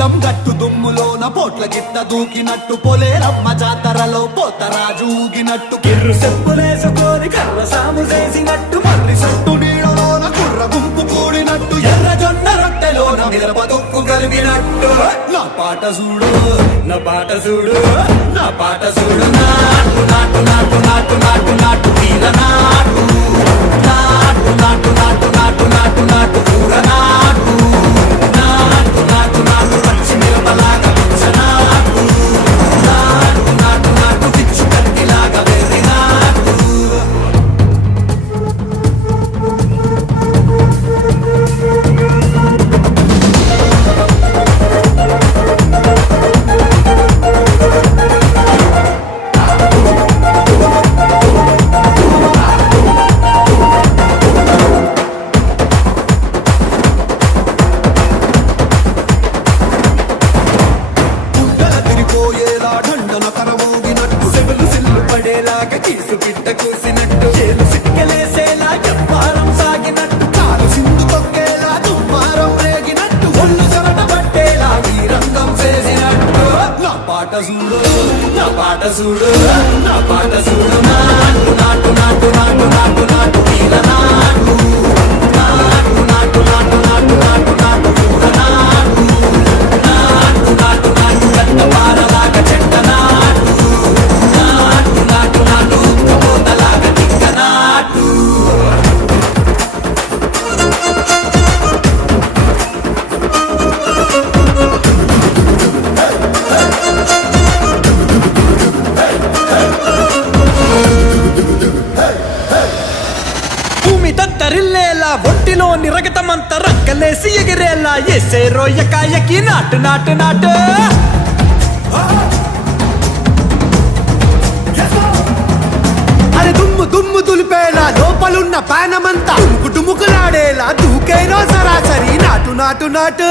పొలం గట్టు దుమ్ములోన పోట్ల గిట్ట దూకినట్టు పొలేరమ్మ జాతరలో పోతరాజు ఊగినట్టు కిర్రు చెప్పులేసుకొని కర్ర సాము చేసినట్టు మర్రి సొట్టు నీడలోన కుర్ర గుంపు కూడినట్టు ఎర్ర జొన్న రొట్టెలోన మిరప తొక్కు కలిపినట్టు నా పాట చూడు నా పాట చూడు నా పాట చూడు నాటు నాటు నాటు నాటు నాటు నాటు వీర నాటు నాటు నాటు నాటు నాటు నాటు నాటు కూర నాటు నాటు నాటు నాటు పచ్చి మిరపలాగా పిచ్చ నాటు నాటు నాటు నాటు పిచ్చు కత్తిలాగా వెర్రి నాటు పోయేలా ఢండన కరమోగినట్టు సెవెలు సిల్లు పడేలాగా కీసు గిట్ట కూసినట్టు చేలు సిక్కలేసేలా చెప్పారం సాగినట్టు కాలు సింధు తొక్కేలా దుమ్మారం రేగినట్టు ఒళ్ళు చెమట పట్టేలా ఈ రంగం చేసినట్టు నా పాట చూడు నా పాట చూడు నా పాట చూడు నాటు నాటు నాటు నాటు నాటు నాటు వీర నాటు నాటు నాటు నాటు నాటు నాటు నాటు కూర నాటు నాటు నాటు నాటు గంట పారలాగా చెట్ట నాటు నాటు నాటు నాటు ఉక్కబోతలాగా టిక్క నాటు భూమి తత్తరిల్లేలా ఒంటిలోని రగతమంత రక్కలేసి ఎగిరేలా ఎసే రోయకాయకి నాటు నాటు నాటు అరే దుమ్ము దుమ్ము దులిపేలా లోపలున్న పానమంతా డుముకులాడేలా దూకేరో సరాసరి నాటు నాటు నాటు